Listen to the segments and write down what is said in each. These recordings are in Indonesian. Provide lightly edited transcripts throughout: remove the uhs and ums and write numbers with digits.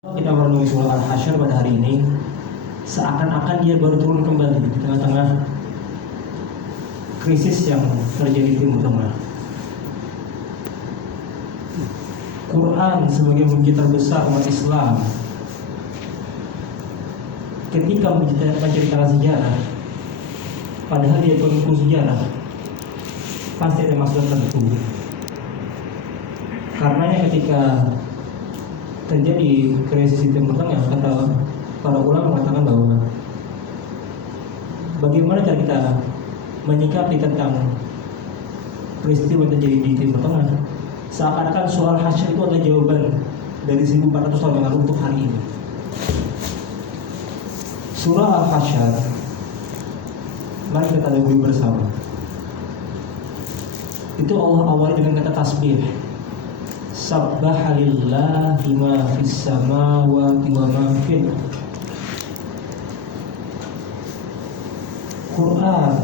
Kita merenungi surah Al-Hasyr pada hari ini, seakan-akan dia baru turun kembali di tengah-tengah krisis yang terjadi di Timur Tengah. Quran sebagai bukti terbesar umat Islam, ketika menceritakan sejarah, padahal dia pengikut sejarah, pasti ada maksud tertentu. Karenanya ketika terjadi krisis di Timur Tengah, kata para ulama mengatakan bahwa bagaimana cara kita menyikapi tentang peristiwa yang terjadi di Timur Tengah, seakan-akan surah Al-Hasyr itu adalah jawaban dari 1400 tahun yang lalu untuk hari ini. Surah Al-Hasyr, mari kita tadabburi bersama. Itu Allah awali dengan kata tasbih. Sabbaha lillahi ma fis samawati wa ma fil ardh. Quran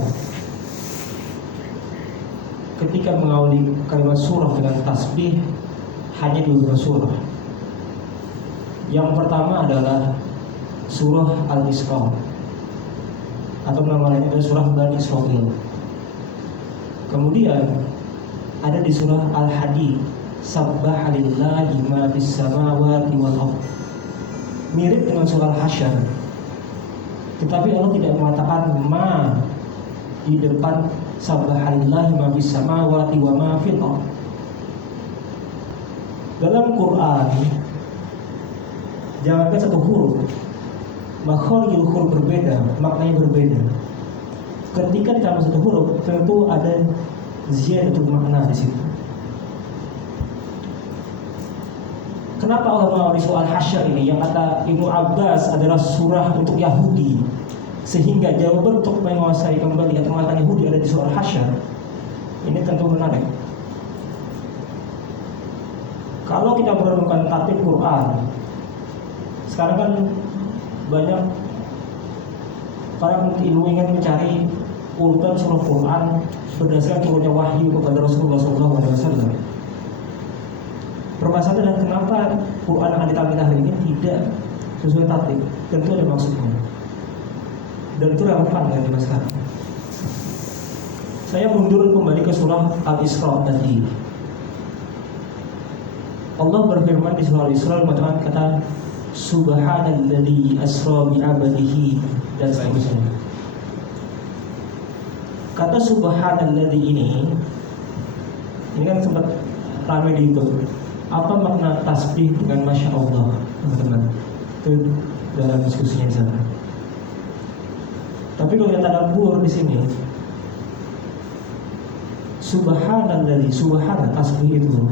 ketika mengawali kalimat surah dengan tasbih hanya di beberapa surah. Yang pertama adalah surah Al-Isra, atau nama lainnya adalah surah Bani Israil. Kemudian ada di surah Al-Hadid, Sabbaha lillahi ma fis samawati wal ardh. Mirip dengan surah Al-Hasyr, tetapi Allah tidak mengatakan ma di depan Sabbaha lillahi ma fis samawati wa ma fil ardh. Dalam Quran, jangankan satu huruf, makharijul huruf berbeda, maknanya berbeda. Ketika ditambah satu huruf, tentu ada ziyadatul makna di situ. Kenapa Allah mengawali surah Al-Hasyr ini yang kata Ibnu Abbas adalah surah untuk Yahudi, sehingga jawaban untuk menguasai kembali atau mengalahkan Yahudi ada di surah Al-Hasyr? Ini tentu menarik. Kalau kita merenungkan tartib Quran, sekarang kan banyak para ilmu ingin mencari urutan surah Quran berdasarkan turunnya wahyu kepada Rasulullah SAW. Permasalahan adalah kenapa Quran yang akan ditampilkan hari ini tidak sesuai tartib. Tentu ada maksudnya, dan itu relevan dengan kita sekarang. Saya mundur kembali ke surah Al-Isra tadi. Allah berfirman di surah Al-Isra mengatakan kata Subhanalladzi asra bi 'abdihi dan seterusnya. Kata Subhanalladzi ini kan sempat ramai di YouTube. Apa makna tasbih dengan Masya Allah, teman-teman? Itu dalam diskusinya di sana. Tapi kalau kita tadabbur di sini, Subhanalladzi, subhana tasbih itu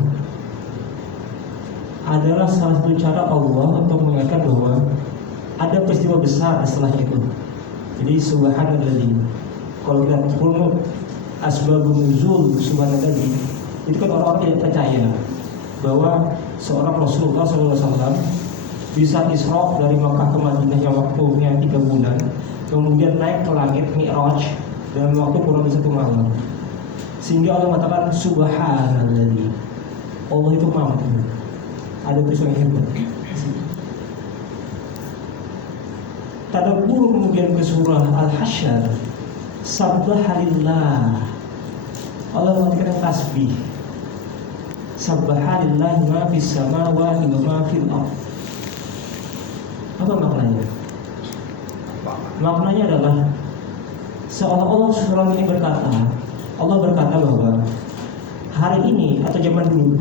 adalah salah satu cara Allah untuk mengingatkan bahwa ada peristiwa besar setelah itu. Jadi Subhanalladzi, kalau kita runut asbabun nuzul Subhanalladzi, itu kan orang-orang tidak percaya bahwa seorang Rasulullah SAW bisa Isra dari Makkah ke Madinah yang waktunya 3 bulan, kemudian naik ke langit Mi'raj dalam waktu kurang dari 1 malam, sehingga Allah mengatakan Subhanalladzi, Allah itu mampu. Ada peristiwa yang hebat. Tadabbur kemudian ke surah Al-Hasyr, Sabbaha lillah, Allah mengatakan tasbih. Sabbaha lillahi ma fis samawati wa ma fil ardh. Apa maknanya? Maknanya adalah seolah-olah surah ini berkata, Allah berkata bahwa hari ini atau zaman dulu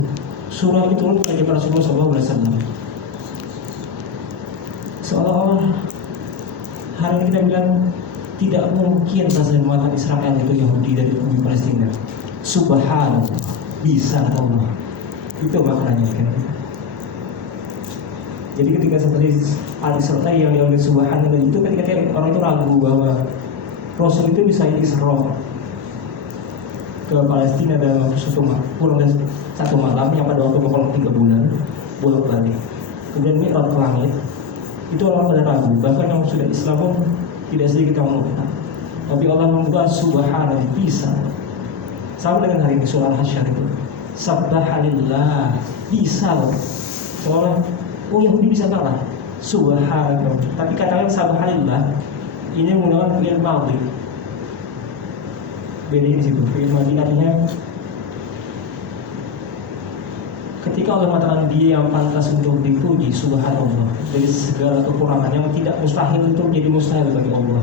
surah ini turun kepada Rasulullah SAW. Seolah-olah hari ini kita bilang tidak mungkin rasanya muatan Israel itu Yahudi dari bumi Palestina. Subhanallah, bisa Allah. Itu maknanya kan. Jadi ketika seperti Al-Isra yang diambil Subhanallah itu, ketika orang itu ragu bahwa Rasul itu bisa Isra ke Palestina dalam kurang dari 1 malam yang pada waktu kurang 3 bulan bolak-balik, kemudian Mi'raj ke langit, itu orang pada ragu. Bahkan yang sudah Islam pun tidak sedikit yang menolak. Tapi Allah membuat Subhanallah bisa. Sama dengan hari ini surah Al-Hasyr itu Sabbaha lillah, bisa loh. Soalnya Oh, Yahudi bisa kalah. Subhanallah. Tapi katakan subhanallah ini menggunakan fi'il madhi. Beda di situ. Fi'il madhi artinya ketika Allah mengatakan dia yang pantas untuk dipuji, subhanallah, dari segala kekurangan yang tidak mustahil itu menjadi mustahil bagi Allah.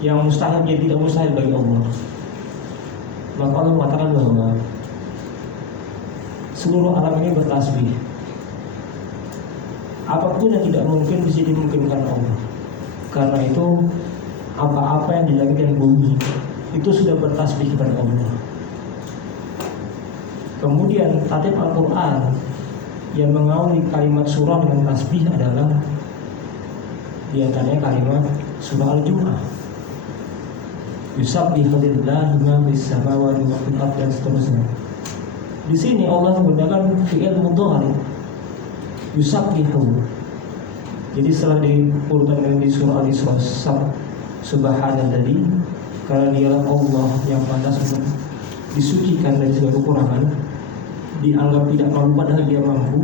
Yang mustahil menjadi tidak mustahil bagi Allah. Maka Allah mengatakan bahwa seluruh alam ini bertasbih. Apapun yang tidak mungkin bisa dimungkinkan Allah. Karena itu apa-apa yang di langit dan bumi itu sudah bertasbih kepada Allah. Kemudian tatib Al-Quran yang mengawali kalimat surah dengan tasbih adalah di antaranya kalimat surah Al-Jumu'ah. Yusabbihu lillahi ma fis samawati wa fil ardi dan seterusnya. Di sini Allah menggunakan fi'il mudhari. Yusabbihu. Jadi setelah diurutkan di surah Al-Isra, subhanalladzi, karena dialah Allah yang pantas untuk disucikan dari segala kekurangan, dianggap tidak mampu padahal dia mampu.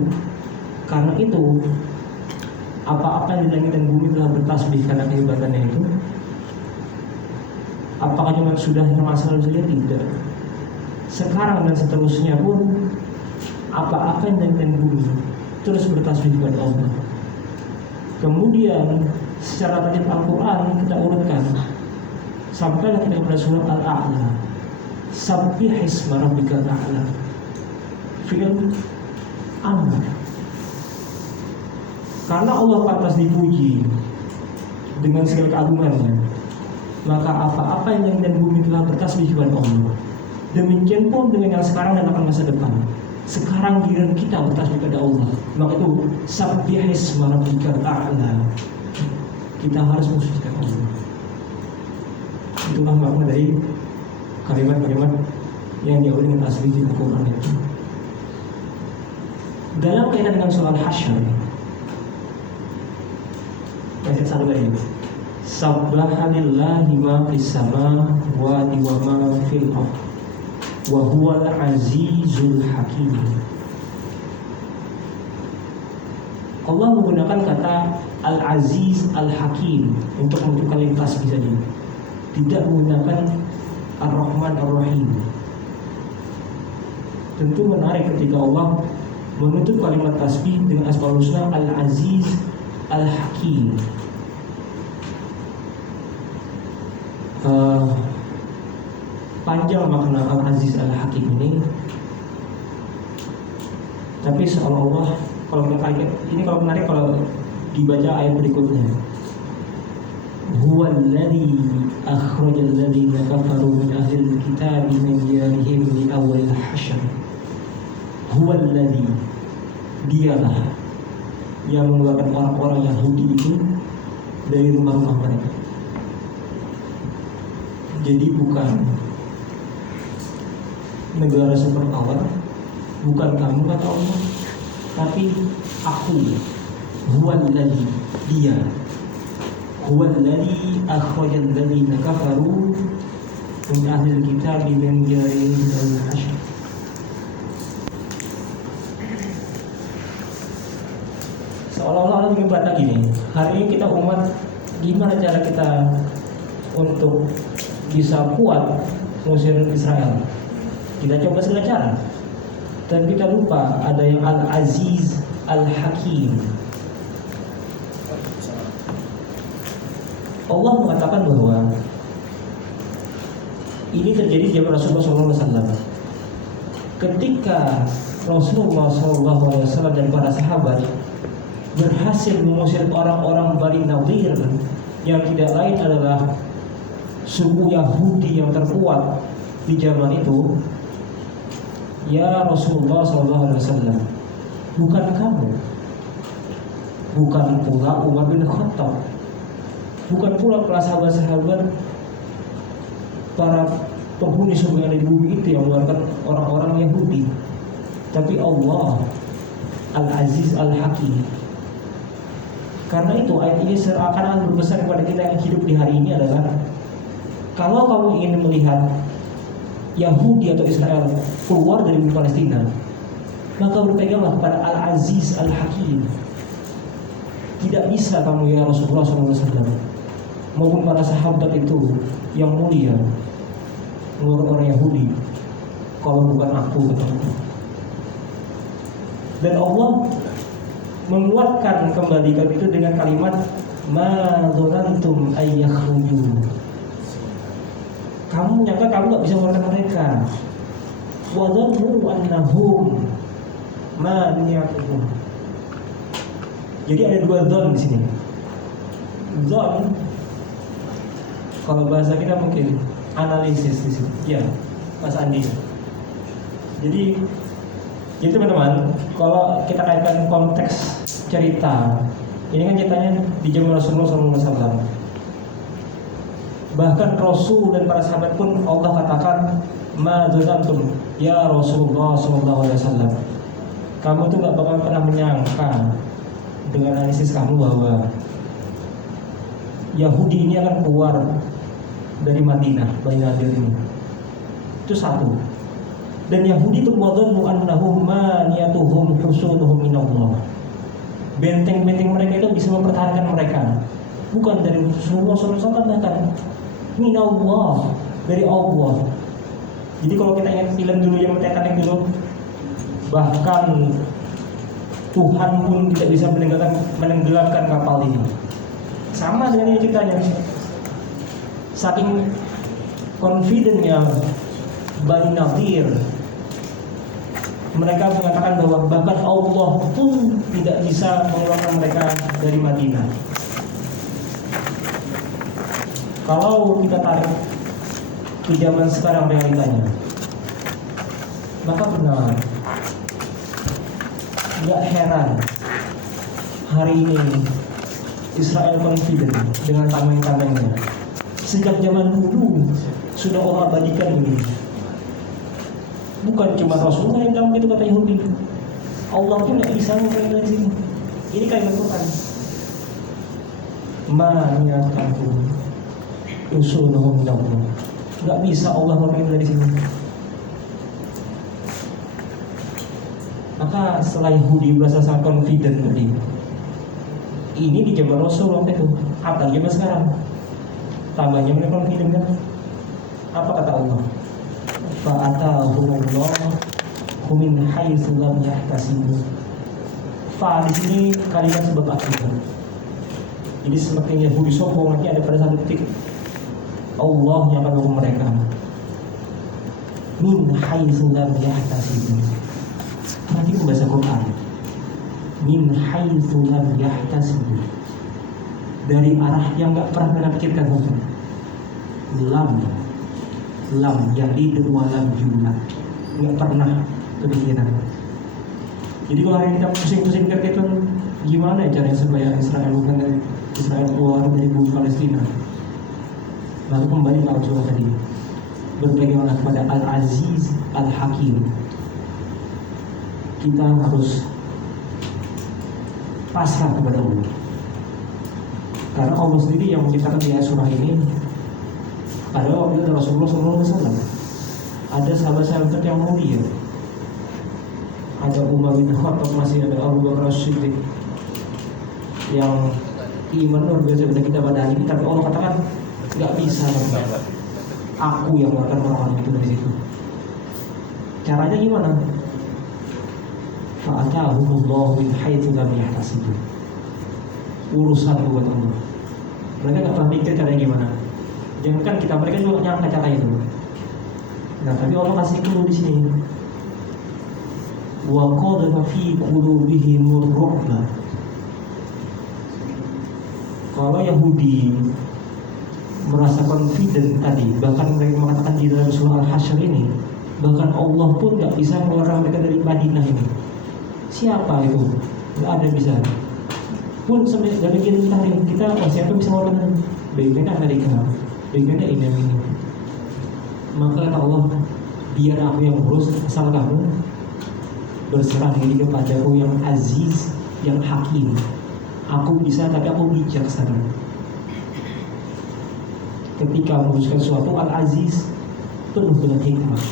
Karena itu apa-apa yang di langit dan bumi telah bertasbih karena kehebatannya itu. Apakah cuma sudah masa lalu saja? Tidak. Sekarang dan seterusnya pun apa-apa yang di langit dan bumi terus bertasbih kepada Allah. Kemudian secara tajam Al-Quran kita urutkan sampai kita kepada surah Al-A'la. Sabbihisma rabbikal a'la. Fi'il amr. Karena Allah pantas dipuji dengan segala keagungannya, maka apa-apa yang dan bumi telah bertasbih kepada Allah. Demikian pun dengan yang sekarang dan akan masa depan. Sekarang giliran kita bertasbih kepada Allah. Maka itu sabbihisma rabbikal a'la. Kita harus mensucikan Allah. Itulah makna dari kalimat-kalimat yang diawali dengan tasbih di Al-Quran itu. Dalam kaitan dengan surah Al-Hasyr, ayat 1 lagi. Sabbaha lillahi ma fis samawati wa ma fil ardh wa huwal azizul hakim. Allah menggunakan kata Al-Aziz Al-Hakim untuk menentukan tasbih tadi. Tidak menggunakan Ar-Rahman Ar-Rahim. Tentu menarik ketika Allah menutup kalimat tasbih dengan Asmaul Husna Al-Aziz Al-Hakim. Panjang makna Al-Aziz Al-Hakim ini. Tapi seolah-olah kalau menarik kalau dibaca ayat berikutnya. Huwallazi akhrajal ladzina kafaru min ahlil kitabi min diyarihim li awwalil hasyr. Huwallazi, dialah yang mengeluarkan orang-orang Yahudi itu dari rumah-rumah mereka. Jadi bukan negara superpower, bukan kamu kata Allah, tapi aku. Huwallazi, dia. Huwallazi akhrajal ladzina kafaru min ahlil kitabi min diyarihim li awwalil hasyr. Seolah-olah Allah ingin berkata gini, hari ini kita umat, gimana cara kita untuk bisa kuat mengusir Israel? Kita coba segala cara, dan kita lupa ada yang Al-Aziz Al-Hakim. Allah mengatakan bahwa ini terjadi di zaman Rasulullah SAW. Ketika Rasulullah SAW dan para sahabat berhasil mengusir orang-orang Bani Nadir yang tidak lain adalah suku Yahudi yang terkuat di zaman itu. Ya Rasulullah SAW, bukan kamu, bukan pula Umar bin Khattab, bukan pula para sahabat-sahabat, para penghuni suku yang ada di bumi itu yang mengeluarkan orang-orang Yahudi, tapi Allah Al-Aziz Al-Hakim. Karena itu ayat ini seakan-akan berpesan kepada kita yang hidup di hari ini adalah, kalau kamu ingin melihat Yahudi atau Israel keluar dari bumi Palestina, maka berpeganglah kepada Al-Aziz Al-Hakim. Tidak bisa kamu ya Rasulullah SAW maupun para sahabat itu yang mulia menurut orang Yahudi, kalau bukan aku kataku. Dan Allah menguatkan kembali itu dengan kalimat ma dzanantum ayyakhruju. Kamu nyangka kamu gak bisa mengeluarkan mereka. Wa dhannu annahum maniyatuhum. Jadi ada dua dzan di sini. Dzan kalau bahasa kita mungkin analisis di sini. Ya, Mas Andi. Jadi teman-teman, kalau kita kaitkan konteks cerita, ini kan ceritanya di zaman Rasulullah SAW. Bahkan Rasul dan para sahabat pun Allah katakan, ma dzanantum ya Rasulullah SAW. Kamu tuh gak bakal pernah menyangka dengan analisis kamu bahwa Yahudi ini akan keluar dari Madinah, Bani Nadir ini. Itu satu. Dan Yahudi itu wadhannu annahum maniyatuhum husunuhum minallah. Benteng-benteng mereka itu bisa mempertahankan mereka, bukan dari Rasulullah SAW, bahkan minallah, dari Allah. Jadi kalau kita ingat film dulu yang Titanic dulu, bahkan Tuhan pun tidak bisa menenggelamkan kapal ini. Sama dengan ini ceritanya. Saking confidentnya Bani Nadir, mereka mengatakan bahwa bahkan Allah pun tidak bisa mengeluarkan mereka dari Madinah. Kalau kita tarik ke zaman sekarang realitanya, maka benar, gak heran hari ini Israel confident dengan tameng-tamengnya. Sejak zaman dulu sudah Allah abadikan ini. Bukan cuma Rasulullah yang bilang itu, kata Yahudi. Allah pun tidak bisa mengatakan dari sini. Ini kalimat Quran. Ma niyatakum usunuhum minallah. Enggak bisa Allah mengatakan dari sini. Maka setelah Yahudi merasa sangat confident tadi, ini di zaman Rasul waktu itu, apa zaman sekarang? Tambahnya mereka confident kan? Apa kata Allah? Fa'atahumullah min haitsu lam yahtasibu. Fa di sini kalimat sebab akibat. Jadi semakin Yahudi sombong, nanti ada pada satu titik Allah yang akan menghukum mereka. Min haitsu lam yahtasibu. Nanti membaca Quran. Min haitsu lam yahtasibu. Dari arah yang enggak pernah mereka pikirkan hukum. Lam yalid wa lam yulad, nggak pernah kepikiran. Jadi kalau hari ini kita pusing-pusing pikir itu gimana ya caranya supaya Israel keluar dari bumi Palestina, lalu kembali ke Al-Quran tadi, berpeganglah kepada Al-Aziz Al-Hakim. Kita harus pasrah kepada Allah, karena Allah sendiri yang menciptakan di ayat surah ini. Pada waktu itu Rasulullah SAW, ada sahabat-sahabat yang mulia, ada Umar bin Khattab, masih ada Abu Bakar As-Siddiq yang iman luar biasa pada kita pada hari ini. Tapi Allah katakan nggak bisa, aku yang mengeluarkan orang-orang itu dari situ. Caranya gimana? Fa'atahumullahu min haitsu lam yahtasibu. Urusan buat Allah. Mereka nggak pernah mikir caranya gimana. Jangan kan kita, mereka juga nyangka cara itu. Nah, tapi Allah kasih clue di sini. Wa qadha fi qulubihimur ru'ba. Kalau Yahudi merasa confident tadi, bahkan mereka mengatakan di dalam surah Al-Hasyr ini, bahkan Allah pun nggak bisa mengeluarkan mereka dari Madinah ini. Siapa itu? Nggak ada bisa. Pun sampai dari kita siapa bisa mengeluarkan? Bagaimana Amerika? Bagaimana ini? Maka kata Allah, biar aku yang urus, asal kamu berserah diri kepadaku yang aziz, yang hakim. Aku bisa, tapi aku bijaksana. Ketika memutuskan suatu, Al-Aziz penuh dengan hikmah.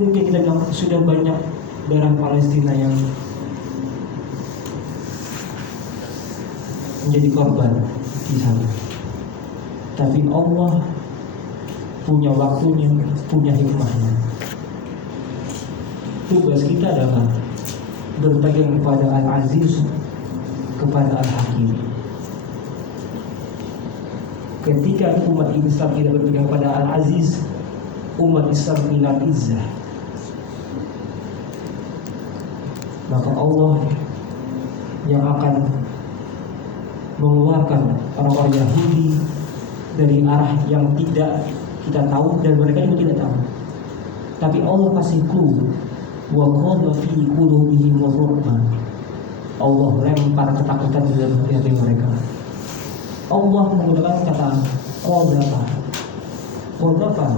Mungkin kita bilang sudah banyak darah Palestina yang menjadi korban di sana. Tapi Allah punya waktunya, punya hikmahnya. Tugas kita adalah berpegang kepada Al-Aziz, kepada Al-Hakim. Ketika umat Islam tidak berpegang kepada Al-Aziz, umat Islam hilang izzah. Maka Allah yang akan mengeluarkan orang-orang Yahudi dari arah yang tidak kita tahu dan mereka juga tidak tahu. Tapi Allah kasih clue. Wa qala fi qulubihim ru'ba. Allah lempar ketakutan di dalam hati mereka. Allah menggunakan kata qadhafa. Qadhafa.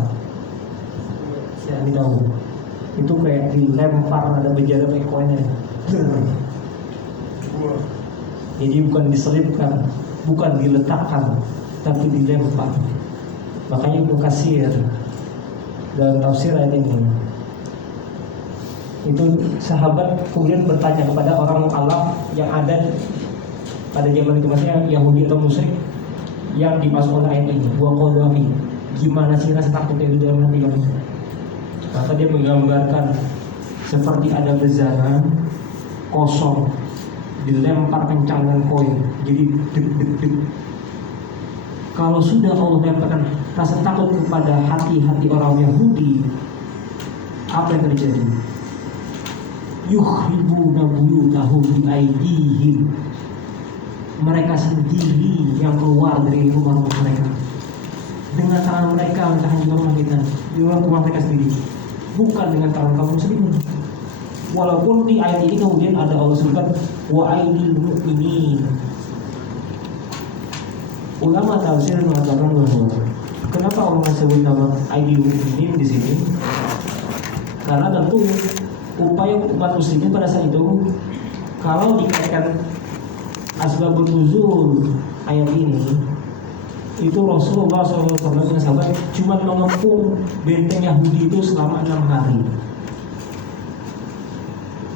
Saya tahu. Itu kayak dilempar, ada bejana ekornya. Jadi bukan diselipkan, bukan diletakkan, tapi dilempar. Makanya Ibnu Katsir dalam tafsir ayat ini, itu sahabat kemudian bertanya kepada orang mukallaf yang ada pada zaman itu, maksudnya Yahudi atau musyrik yang dimasuk oleh ayat ini, wa qadhafi, gimana sih rasa takutnya di dalam hati kamu? Maka dia menggambarkan seperti ada bejana kosong dilempar kencang dengan koin, jadi deg. Kalau sudah Allah lemparkan rasa takut kepada hati-hati orang Yahudi, apa yang terjadi? Yuhribuna buyutahum biaydihim. Mereka sendiri yang keluar dari rumah mereka dengan tangan mereka, mencari rumah kita, di rumah mereka sendiri, bukan dengan tangan kamu sendiri. Walaupun di ayat ini kemudian ada Allah sebutkan wa aidil mu'minin. Ulama tafsir mengatakan bahwa kenapa Allah sebut nama aidil mu'minin di sini? Karena tentu upaya umat muslimin pada saat itu, kalau dikaitkan asbabun nuzul ayat ini, itu Rasulullah SAW dan sahabat cuma mengepung benteng Yahudi itu selama 6 hari.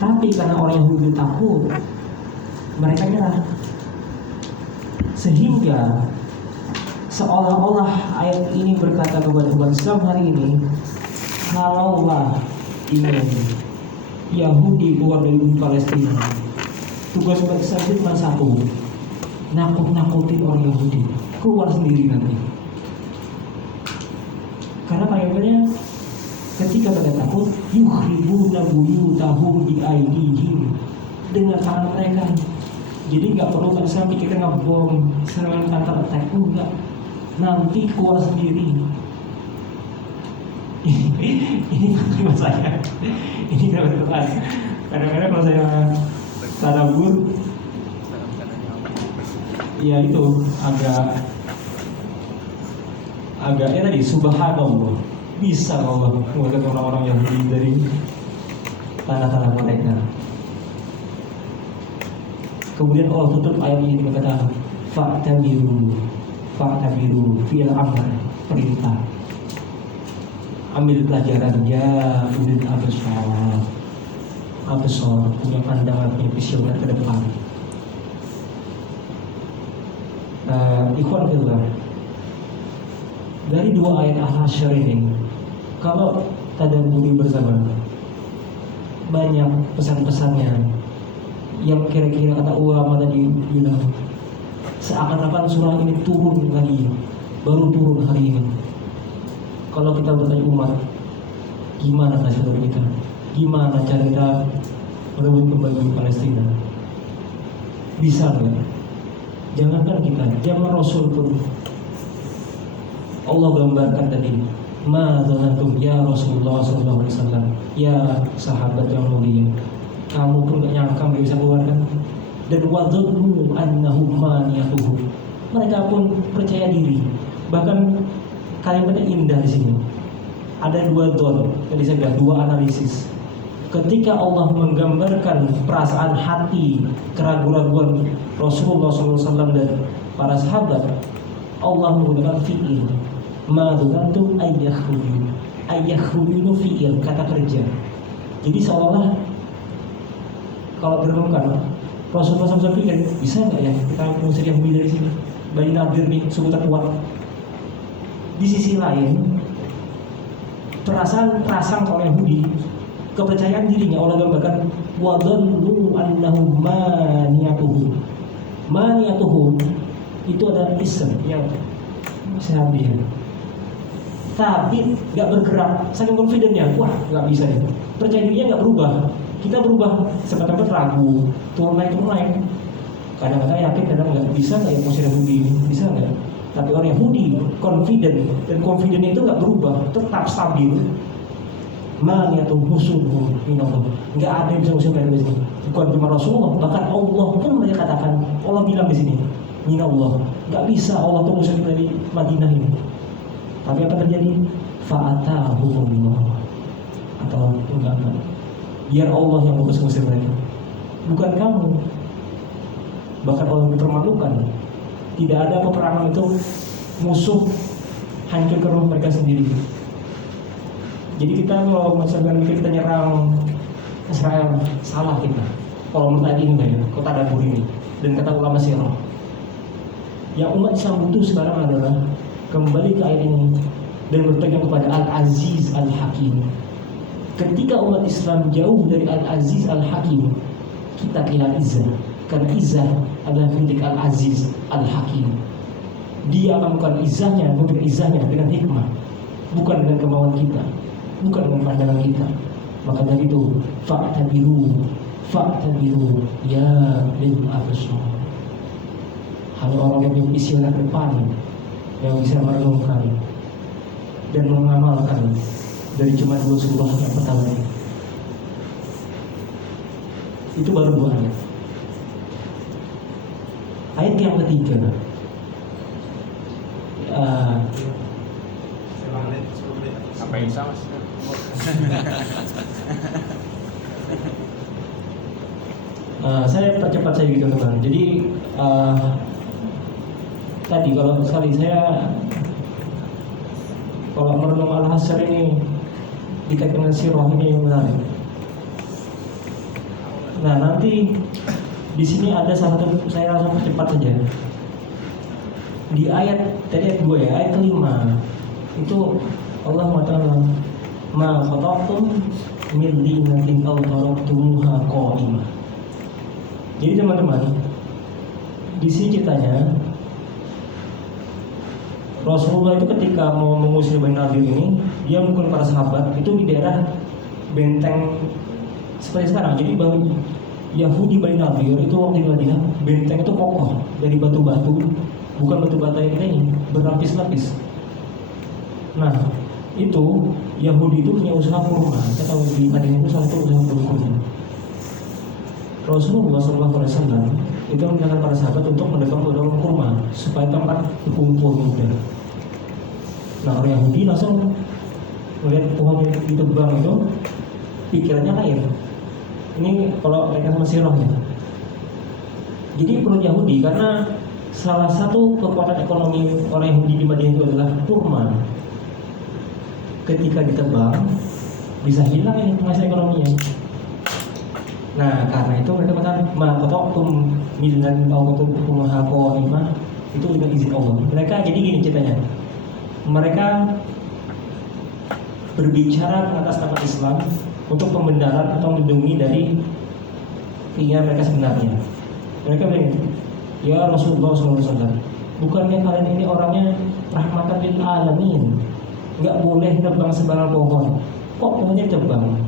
Tapi karena orang Yahudi takut, mereka nyerah. Sehingga seolah-olah ayat ini berkata kepada umat Islam hari ini, kalaulah ini Yahudi keluar dari Palestina, tugas umat Islam itu cuma satu, nakut-nakutin orang Yahudi keluar sendiri nanti. Karena kayaknya ketika mereka takut, yuhribuna buyutahum biaydihim, dengan tangan mereka. Jadi nggak perlu kan saya pikirkan ngebom, serangan counter attack, enggak. Nanti keluar sendiri. Ini cuma saya. Ini dapat Quran. Kadang-kadang kalau saya tadabbur, ya itu agak tadi subhanallah, bisa Allah mengeluarkan orang-orang Yahudi dari tanah-tanah mereka. Kemudian Allah tutup ayat ini dengan kata fa'tabiru fil amr, perintah. Ambil pelajaran ya ulil absar, punya pandangan, punya visioner ke depan. Ikhwan fillah, dari 2 ayat Al-Hasyr ini, kalau tadabburi bersama, banyak pesan-pesannya yang kira-kira kata ulama tadi bilang seakan-akan surah ini turun lagi, baru turun hari ini. Kalau kita bertanya umat, gimana nasib kita? Gimana cara kita merebut kembali Palestina? Bisa nggak? Jangankan kita, zaman Rasul pun Allah gambarkan tadi, ma dzanantum ya Rasulullah SAW, ya sahabat yang mulia, kamu pun gak nyangka gak bisa keluar kan? Dan wadhunnu annahum maniyatuhum, mereka pun percaya diri. Bahkan kalimatnya indah di sini. Ada 2 don, tadi saya bilang 2 analisis. Ketika Allah menggambarkan perasaan hati, keraguan-raguan Rasulullah SAW dan para sahabat, Allah menggunakan fi'il. Ma dzanantum ayyakhruju. Ayyakhruju fi'il, kata kerja. Jadi seolah kalau direnungkan, Rasulullah SAW pikir, bisa nggak ya kita mengusir Yahudi dari sini? Bani Nadir nih, suku terkuat. Di sisi lain, perasaan kalau Yahudi, kepercayaan dirinya Allah gambarkan wadallu annahum maniyatuhum itu adalah ism yang sehabis. Tapi nggak bergerak, saking confidentnya, wah nggak bisa ya. Percaya dirinya nggak berubah. Kita berubah, sempat-sempat ragu, turun naik. Kadang-kadang yakin, kadang nggak bisa nggak ya musir Yahudi, bisa nggak? Tapi orang Yahudi confident, dan confident itu nggak berubah, tetap stabil. Maniyatu musuhum minallah. Nggak ada yang bisa musuh dari sini. Bukan cuma Rasulullah, bahkan Allah pun mereka katakan, Allah bilang di sini, minallah. Nggak bisa Allah tuh musuh dari Madinah ini. Tapi apa terjadi? Fa'atahumullah. Atau enggak. Biar Allah yang mengusir mereka, bukan kamu. Bahkan Allah dipermalukan. Tidak ada peperangan itu musuh hancur ke rumah mereka sendiri. Jadi kita kalau misalkan kita nyerang Israel, salah kita. Kalau menurut ayat ini ya, kota Dabur ini dan kata ulama sirah, yang umat Islam butuh sekarang adalah kembali ke ayat ini dan berpegang kepada Al-Aziz Al-Hakim. Ketika umat Islam jauh dari Al-Aziz Al-Hakim, kita kehilangan izzah. Karena izzah adalah milik Al-Aziz Al-Hakim. Dia akan memberikan izzahnya dengan hikmah, bukan dengan kemauan kita, bukan dengan pandangan kita. Maka dari itu, fa'tabiru ya bil absar. Hanya orang yang memiliki silat depan yang bisa merenungkan dan mengamalkan dari cuma 2 surah yang pertama ini. Itu baru 2 ayat. Ayat yang ketiga, apa yang sama? Saya percepat saja gitu teman. Jadi tadi kalau sekali saya kalau merenung Al-Hasyr ini dikaitkan dengan sirah ini yang menarik. Nah nanti di sini ada salah satu, saya langsung percepat saja. Di ayat tadi ayat 2 ya, ayat kelima itu Allah mengatakan ma khata'tum min linatin aw taraktumuha qa'imah. Jadi teman-teman, di sini ceritanya Rasulullah itu ketika mau mengusir Bani Nadir ini, dia mengikuti para sahabat itu di daerah benteng seperti sekarang. Jadi Yahudi Bani Nadir itu waktu di Madinah, benteng itu kokoh dari batu-batu, bukan batu bata yang ini, berlapis-lapis. Nah, itu Yahudi itu punya usaha kurma. Kita tahu di Madinah itu salah satu usaha kurma. Rasulullah SAW itu meminta para sahabat untuk mendekat ke dalam kurma supaya tempat berkumpul mudah. Nah, orang Yahudi langsung melihat pohon yang ditebang itu, pikirannya lain. Ini kalau mereka masih roh ya. Jadi perlu Yahudi karena salah satu kekuatan ekonomi orang Yahudi di Madinah itu adalah kurma. Ketika ditebang bisa hilang ini penghasilan ekonominya. Nah karena itu mereka katakan maqatum milan awqatum haqaimah itu dengan izin Allah. Mereka jadi gini ceritanya. Mereka berbicara mengatasnamakan Islam untuk pembenaran atau melindungi dari keinginan mereka sebenarnya. Mereka bilang, ya Rasulullah SAW, bukannya kalian ini orangnya rahmatan lil alamin, nggak boleh nebang sembarang pohon. Kok pohonnya tebang?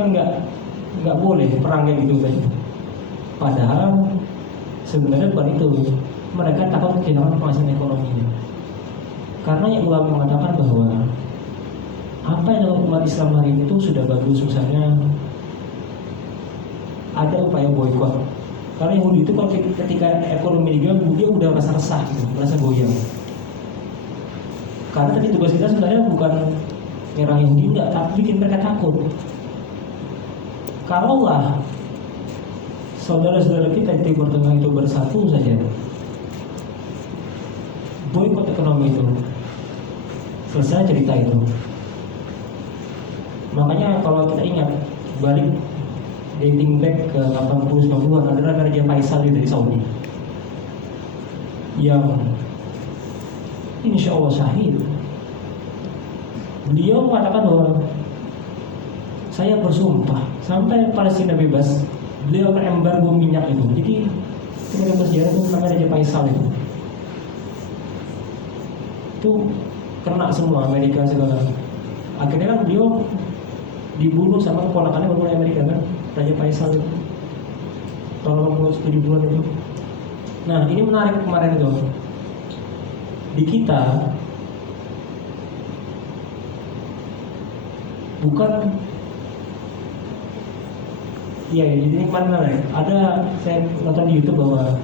Kan nggak boleh perang kayak gitu kan? Padahal sebenarnya bukan itu. Mereka takut kehilangan penghasilan ekonominya. Karena yang ulama mengatakan bahwa apa yang dalam umat Islam hari ini itu sudah bagus, misalnya ada upaya boykot. Karena Yahudi itu kalau ketika ekonomi diganggu dia udah merasa resah, gitu, merasa goyang. Karena tadi tugas kita sebenarnya bukan nyerang Yahudi enggak, tapi bikin mereka takut. Kalaulah saudara-saudara kita di Timur Tengah itu bersatu saja, boykot ekonomi itu selesai cerita itu. Makanya kalau kita ingat balik dating back ke 80-90-an, ada Raja Faisal dari Saudi yang insya Allah syahid. Beliau mengatakan bahwa saya bersumpah sampai Palestina bebas, beliau akan embargo minyak itu. Jadi ketika bersejarah itu namanya Raja Faisal itu kena semua Amerika segala. Akhirnya kan beliau dibunuh sama keponakannya oleh Amerika kan, Raja Faisal itu tahun 70-an itu. Nah ini menarik kemarin itu di kita bukan ya jadi ini kemarin ada saya nonton di YouTube bahwa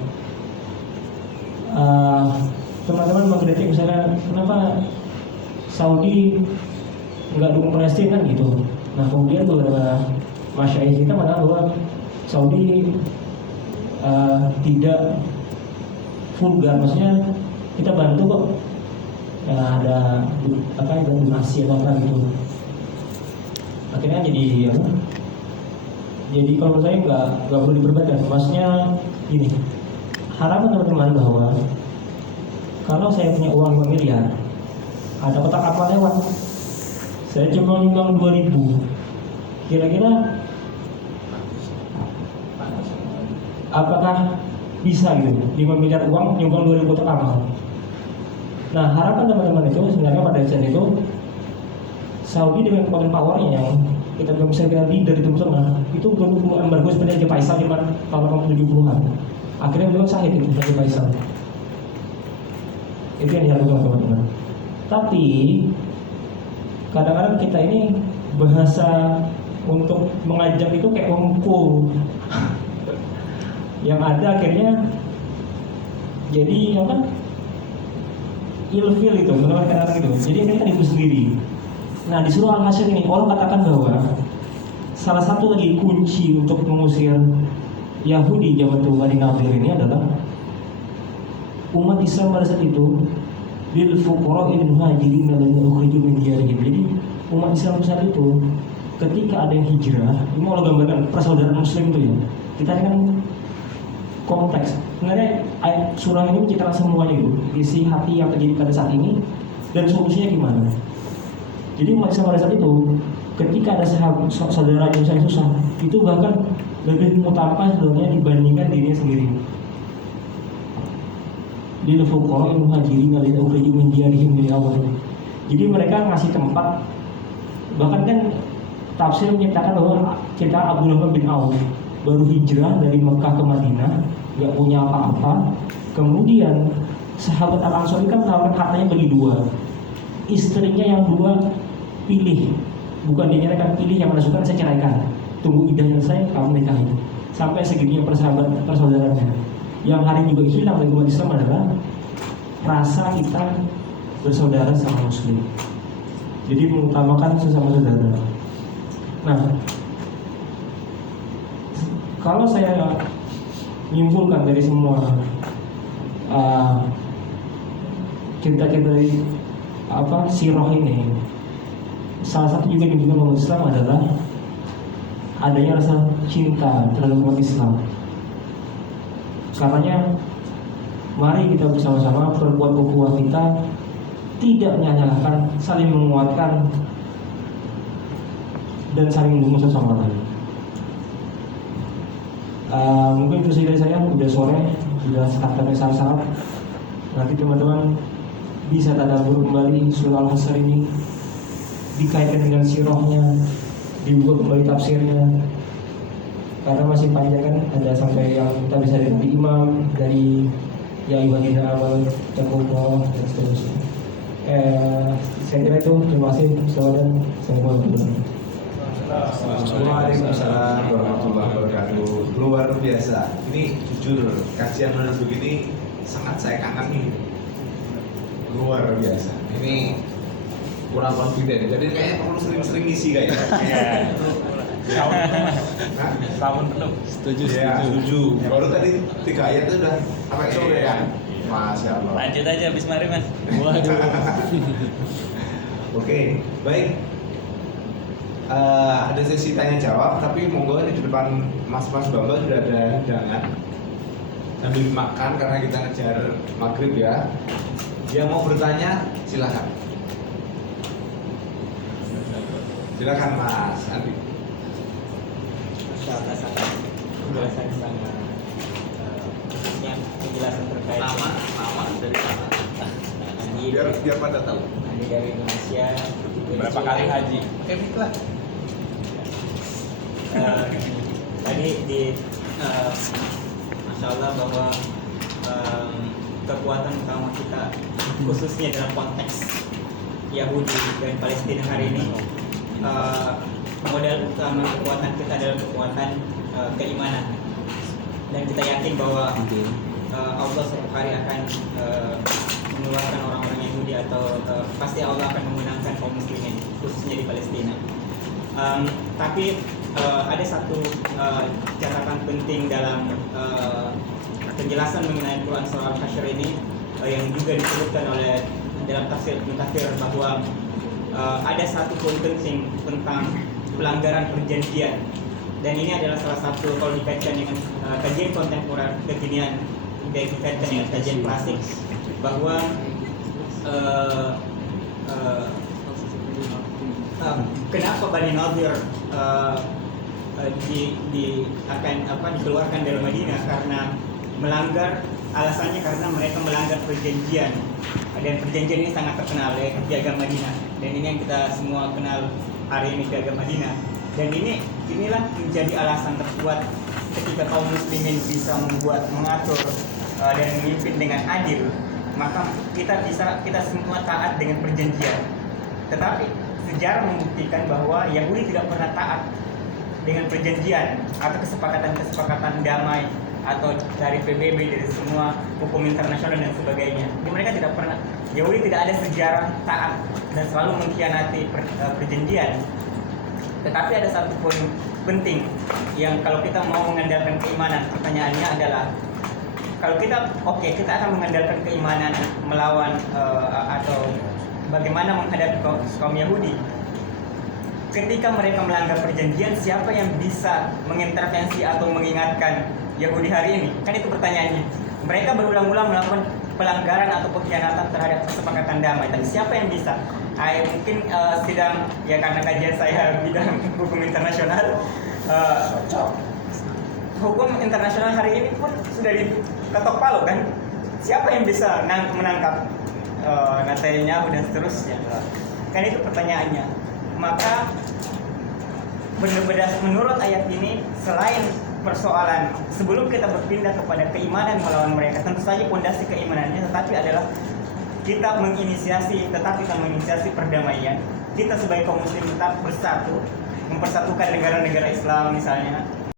teman-teman mengkritik misalnya kenapa Saudi nggak dukung Palestina kan gitu. Nah kemudian beberapa masyaikh kita mengatakan bahwa Saudi tidak vulgar, maksudnya kita bantu kok, ya, ada donasi atau apa gitu. Akhirnya jadi apa? Jadi kalau saya nggak perlu diperdebatkan. Maksudnya gini, harapan teman-teman bahwa kalau saya punya uang 5 miliar, ada kotak amal lewat, saya cuma nyumbang 2.000, kira-kira apakah bisa gitu 5 miliar uang nyumbang 2.000 kotak amal? Nah harapan teman-teman itu sebenarnya pada saat itu Saudi dengan kekuatan powernya yang kita belum bisa lihat dari Timur Tengah itu belum embargo sebenarnya Raja Faisal di tahun 70-an. Akhirnya beliau syahid itu Raja Faisal. Itu yang dilakukan teman-teman. Tapi kadang-kadang kita ini bahasa untuk mengajak itu kayak ngumpul. Yang ada akhirnya jadi apa? Ilfil itu, benar-benar gitu. Jadi kita ibu sendiri. Nah di surah Al-Hasyr ini Allah katakan bahwa salah satu lagi kunci untuk mengusir Yahudi zaman Bani Nadir ini adalah umat Islam pada saat itu lil fuqara'il muhajirin alladziina ukhriju min diyarihim. Jadi umat Islam saat itu ketika ada yang hijrah, ini Allah gambarkan persaudaraan muslim itu ya. Kita kan kompleks. Sebenarnya ayat surah ini menceritakan semuanya itu, isi hati yang terjadi pada saat ini dan solusinya gimana. Jadi umat Islam pada saat itu ketika ada saudara yang susah, itu bahkan lebih mengutamakan sebenarnya dibandingkan dirinya sendiri. Lil fuqara'il muhajirin alladziina ukhriju min diyarihim min awwal. Jadi mereka ngasih tempat, bahkan kan tafsir menyatakan bahwa cerita Abu Lahab bin Auf baru hijrah dari Mekah ke Madinah, nggak punya apa-apa. Kemudian sahabat Al-Ansor kan menawarkan hartanya bagi dua, istrinya yang dua pilih, bukan dia nyerahkan, pilih yang mana suka saya ceraikan, tunggu idahnya saya kamu nikahin. Sampai segininya persaudaraannya. Yang hari juga hilang dari umat Islam adalah rasa kita bersaudara sama muslim. Jadi mengutamakan sesama saudara. Nah, kalau saya menyimpulkan dari semua cerita-cerita dari sirah ini, salah satu juga yang dibutuhkan umat Islam adalah adanya rasa cinta terhadap umat Islam. Karenanya mari kita bersama-sama perkuat ukhuwah kita, tidak menyalahkan, saling menguatkan dan saling mendukung satu sama lain. Mungkin itu saja dari saya, udah sore, sudah sampai saat-saat. Nanti teman-teman bisa tadabbur kembali surah Al-Hasyr ini, dikaitkan dengan sirahnya, dibuat kembali tafsirnya, karena masih panjang kan, ada sampai yang kita bisa dari imam, dari ya ibadina awal, cakup dan seterusnya. Saya kira itu, terima kasih. Waalaikumsalam warahmatullahi wabarakatuh. Luar biasa. Ini jujur, kajian menurut begini sangat saya kangen. Luar biasa. Ini kurang confident. Jadi kayaknya perlu sering-sering ngisi kayaknya. Tahun penuh. Setuju. Baru tadi 3 ayat itu udah sampai sore kan. Masya Allah. Lanjut aja habis mari mas. Waduh. Oke, baik. ada sesi tanya jawab, tapi monggo di depan Mas Bambang sudah ada hidangan sambil makan karena kita ngejar maghrib ya. Yang mau bertanya silakan. Silakan Mas Andi. Berdasarkan penjelasan sama khususnya penjelasan terkait Nama dari mana? Andi Biar pada tahu. Andi dari Indonesia. Berapa kali haji? Lah. Tadi Masya Allah bahwa kekuatan utama kita khususnya dalam konteks Yahudi dan Palestina hari ini, modal utama kekuatan kita adalah kekuatan keimanan, dan kita yakin bahwa Allah suatu hari akan mengeluarkan orang-orang Yahudi atau pasti Allah akan memenangkan kaum muslimin khususnya di Palestina. Tapi ada satu catatan penting dalam penjelasan mengenai Quran surah Al-Hasyr ini yang juga disebutkan oleh dalam tafsir bahwa ada satu poin penting tentang pelanggaran perjanjian, dan ini adalah salah satu kalau dikaitkan dengan kajian kontemporer kekinian, dikaitkan dengan kajian klasik, bahwa kenapa Bani Nadir dikeluarkan dari Madinah, karena alasannya karena mereka melanggar perjanjian, dan perjanjian ini sangat terkenal ya, Piagam Madinah, dan ini yang kita semua kenal hari ini, Piagam Madinah. Dan inilah menjadi alasan terkuat ketika kaum muslimin bisa mengatur dan memimpin dengan adil, maka kita semua taat dengan perjanjian. Tetapi sejarah membuktikan bahwa Yahudi tidak pernah taat dengan perjanjian atau kesepakatan damai atau dari PBB, dari semua hukum internasional dan sebagainya. Mereka tidak pernah, Yahudi tidak ada sejarah taat dan selalu mengkhianati perjanjian. Tetapi ada satu poin penting yang kalau kita mau mengandalkan keimanan, pertanyaannya adalah kalau kita akan mengandalkan keimanan melawan atau bagaimana menghadapi kaum Yahudi. Ketika mereka melanggar perjanjian, siapa yang bisa mengintervensi atau mengingatkan Yahudi hari ini? Kan itu pertanyaannya. Mereka berulang-ulang melakukan pelanggaran atau pengkhianatan terhadap kesepakatan damai, tapi siapa yang bisa? Mungkin sidang, ya karena kajian saya bidang hukum internasional, hukum internasional hari ini pun sudah diketok palu kan? Siapa yang bisa menangkap Netanyahu dan seterusnya? Kan itu pertanyaannya. Maka menurut ayat ini, selain persoalan sebelum kita berpindah kepada keimanan melawan mereka, tentu saja pondasi keimanannya tetapi adalah kita menginisiasi perdamaian. Kita sebagai kaum muslim tetap bersatu, mempersatukan negara-negara Islam misalnya,